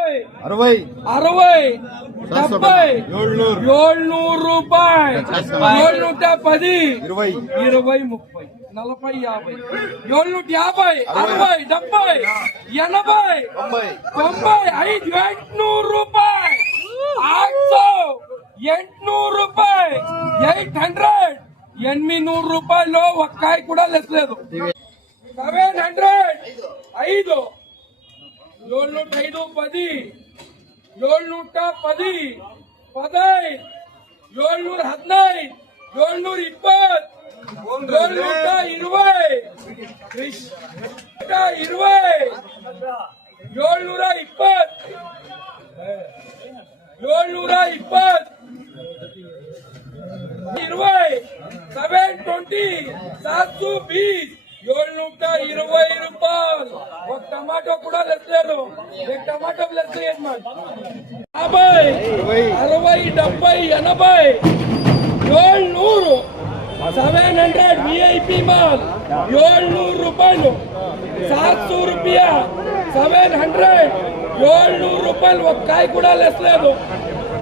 60 70 700 ರೂಪಾಯಿ 710 20 20 30 40 50 750 60 70 80 800 ರೂಪಾಯಿ 800 ರೂపాయి 800 800 రూపాయలు ఒక్కాయ కూడా లెస్ లేదు 700 5 705 10 710 15 715 720 720 రూపాయలు ఒక టమాటో కూడా లెస్ లేదు టమాటో లెస్ 50 60 70 80 700 విఐపి మాల్ 700 రూపాయలు 700 రూపాయ 700 700 రూపాయలు ఒక్కాయ కూడా లెస్ లేదు